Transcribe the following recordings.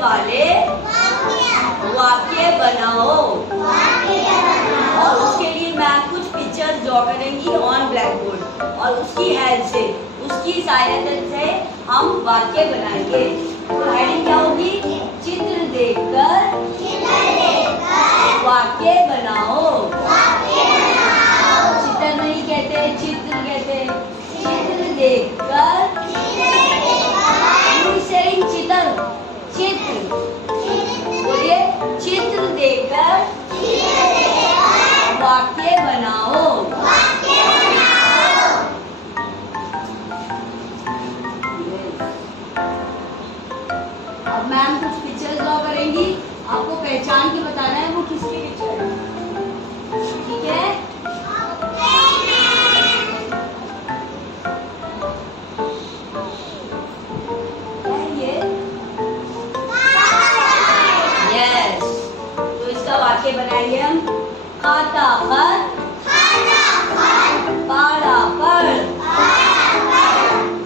वाले वाक्य बनाओ। और उसके लिए मैम कुछ पिक्चर्स ड्रॉ करेंगी ऑन ब्लैक बोर्ड और उसकी हेल्प से, उसकी सहायता से हम वाक्य बनाएंगे। तो हेडिंग क्या होगी? चित्र देखकर वाक्य बनाओ। चित्र नहीं कहते, चित्र कहते। चित्र देखकर चित्र, चित्र बोलिए, चित्र देखकर वाक्य बनाओ। अब मैम कुछ पिक्चर्स ड्रॉ करेंगी, आपको पहचान के बताना है वो किसकी पिक्चर है, ठीक है? यस, तो इसका वाक्य बनाएंगे हम। खाता पर, पारा पर,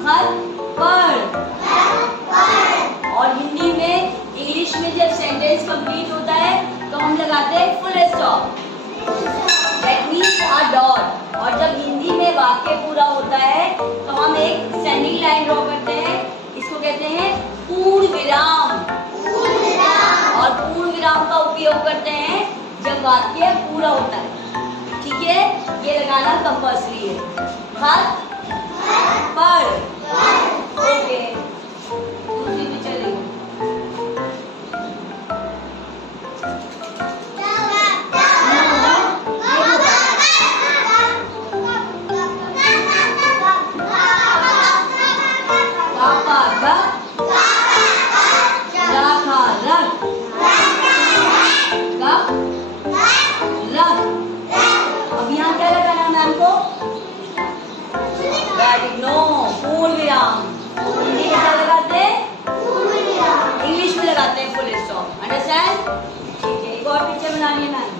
खत पर। और हिंदी में, इंग्लिश में जब सेंटेंस कंप्लीट होता है तो हम लगाते हैं full stop, that means a dot. और जब हिंदी में वाक्य पूरा होता है तो हम एक स्टैंडिंग लाइन ड्रॉ करते हैं, इसको कहते हैं पूर्ण विराम। और पूर्ण विराम का उपयोग करते हैं जब वाक्य पूरा होता है, ठीक है? ये लगाना कंपल्सरी है। खत पर, ओके। दूसरी भी चलेगी। अब यहाँ क्या लगाना है मैम को? नो, पूर्ण विराम। हिंदी में क्या लगाते हैं? इंग्लिश में लगाते हैं फुल स्टॉप। अंडरस्टैंड? ठीक है, एक और पिक्चर बनानी है मैम।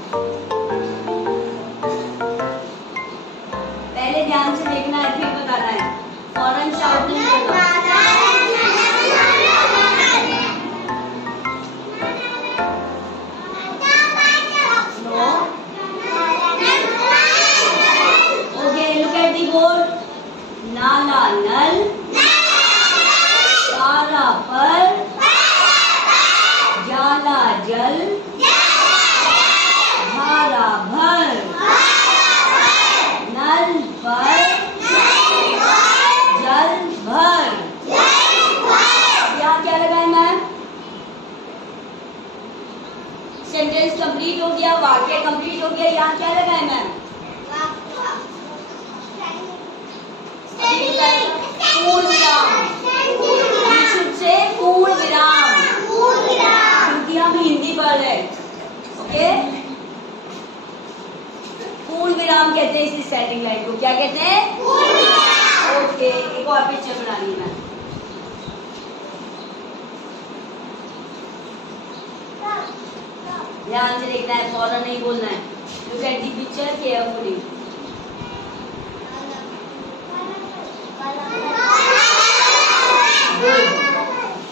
पहले ध्यान से देखना है, फिर बताना है। फौरन शाउट नहीं करना। नाला नल, पारा पर, जाला जल, धारा भर, नल पर, जल भर। यहाँ क्या लगाए मैम? सेंटेंस कंप्लीट हो गया, वाक्य कंप्लीट हो गया। यहाँ क्या लगाए मैम? पूर्ण विराम। से पूर्ण विराम, क्योंकि हम हिंदी पढ़ रहे हैं, ओके? पूर्ण विराम कहते हैं इस स्टैंडिंग लाइन को। क्या कहते हैं? ओके, एक और पिक्चर बनानी है। ध्यान से देखना है, फौरन नहीं बोलना है। Look at the picture carefully.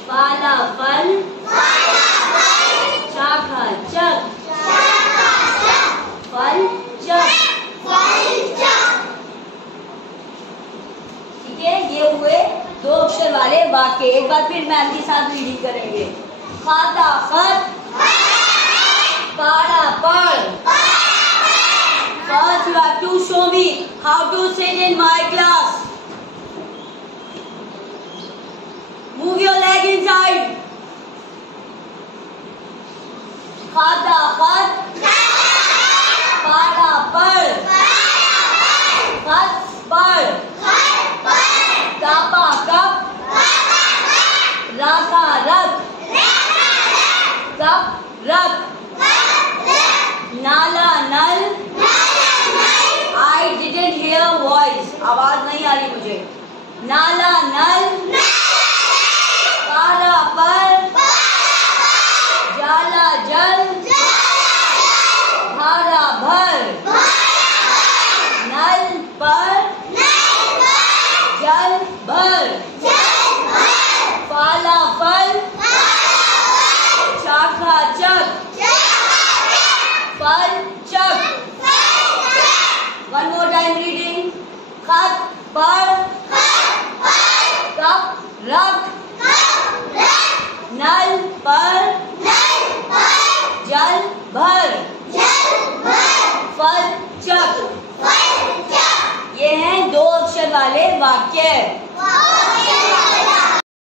पाला फल, शाखा चक, फल चक। ठीक है, ये हुए 2 अक्षर वाले वाक्य। एक बार फिर मैम के साथ रीडिंग करेंगे। खाता खत, पारा पर। First you have to show me how to sit in my class. Move your leg inside. खाता खत, पारा पर, खत पर, कापा कप, रखा रख, कप रख, नाला नल। I didn't hear voice, आवाज नहीं आ रही मुझे। नाला नल, पारा पर, जाला जल, धारा भर, नल पर, जल भर, पाला फल, भर, फल चक। ये हैं 2 अक्षर वाले वाक्य।